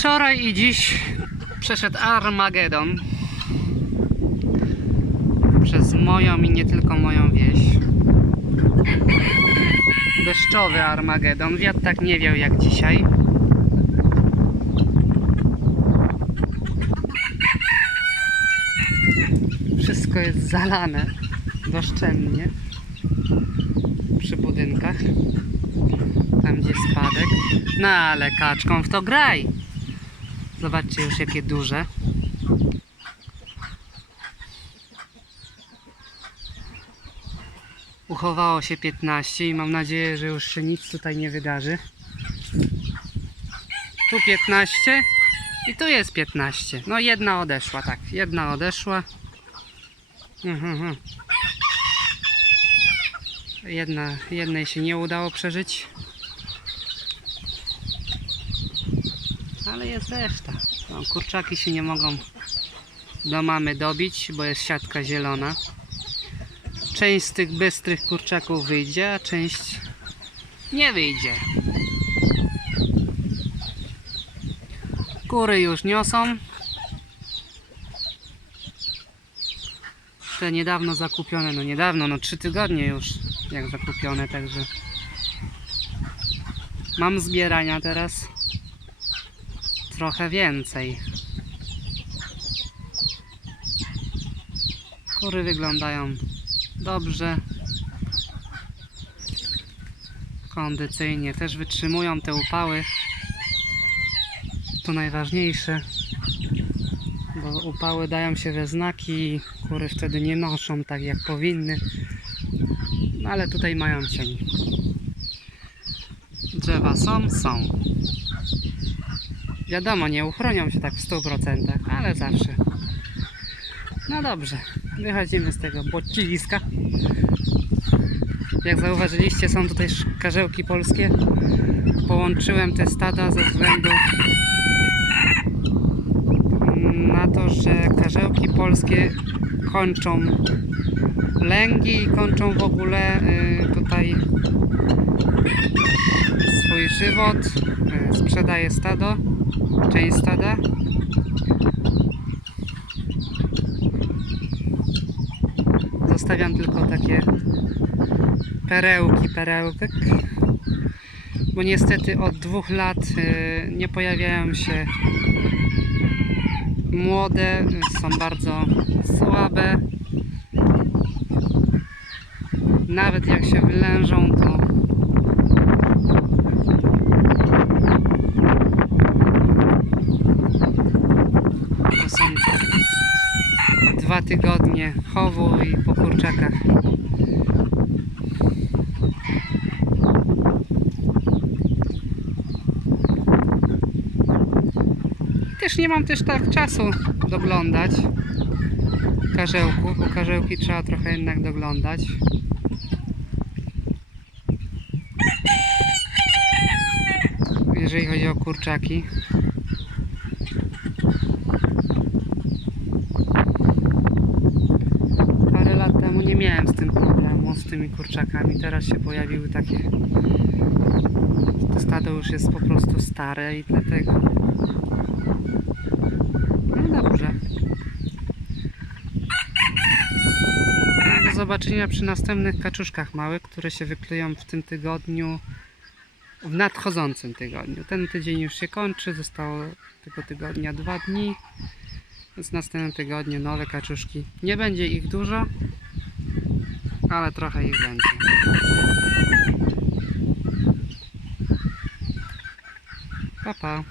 Wczoraj i dziś przeszedł Armagedon przez moją i nie tylko moją wieś. Deszczowy Armagedon. Wiatr tak nie wiał jak dzisiaj. Wszystko jest zalane doszczelnie przy budynkach. Tam gdzie spadek. No ale kaczką w to graj. Zobaczcie już jakie duże. Uchowało się 15 i mam nadzieję, że już się nic tutaj nie wydarzy. Tu 15 i tu jest 15. No jedna odeszła, tak. Jedna odeszła. Mhm, mhm. Jedna, jednej się nie udało przeżyć. Ale jest reszta. No, kurczaki się nie mogą do mamy dobić, bo jest siatka zielona. Część z tych bystrych kurczaków wyjdzie, a część nie wyjdzie. Kury już niosą. Te niedawno zakupione, no niedawno, no trzy tygodnie już jak zakupione, także mam zbierania teraz trochę więcej. Kury wyglądają dobrze. Kondycyjnie też wytrzymują te upały. To najważniejsze, bo upały dają się we znaki i kury wtedy nie noszą tak jak powinny. No ale tutaj mają cień. Drzewa są, są. Wiadomo, nie uchronią się tak w 100%, ale zawsze. No dobrze, wychodzimy z tego błociliska. Jak zauważyliście, są tutaj karzełki polskie. Połączyłem te stada ze względu na to, że karzełki polskie kończą lęgi i kończą w ogóle y, tutaj swój żywot. Y, Sprzedaje stado, część stada. Zostawiam tylko takie perełki, perełek. Bo niestety od dwóch lat y, nie pojawiają się młode, są bardzo słabe. Nawet jak się wylężą, to to są to dwa tygodnie chowu i po kurczakach. Też nie mam też tak czasu doglądać karzełków, bo karzełki trzeba trochę jednak doglądać. Jeżeli chodzi o kurczaki. Parę lat temu nie miałem z tym problemu, z tymi kurczakami. Teraz się pojawiły takie. To stado już jest po prostu stare i dlatego. No dobrze. Do zobaczenia przy następnych kaczuszkach małych, które się wykleją w tym tygodniu, w nadchodzącym tygodniu. Ten tydzień już się kończy, zostało tego tygodnia dwa dni. Więc w następnym tygodniu nowe kaczuszki. Nie będzie ich dużo, ale trochę ich będzie. Pa, pa.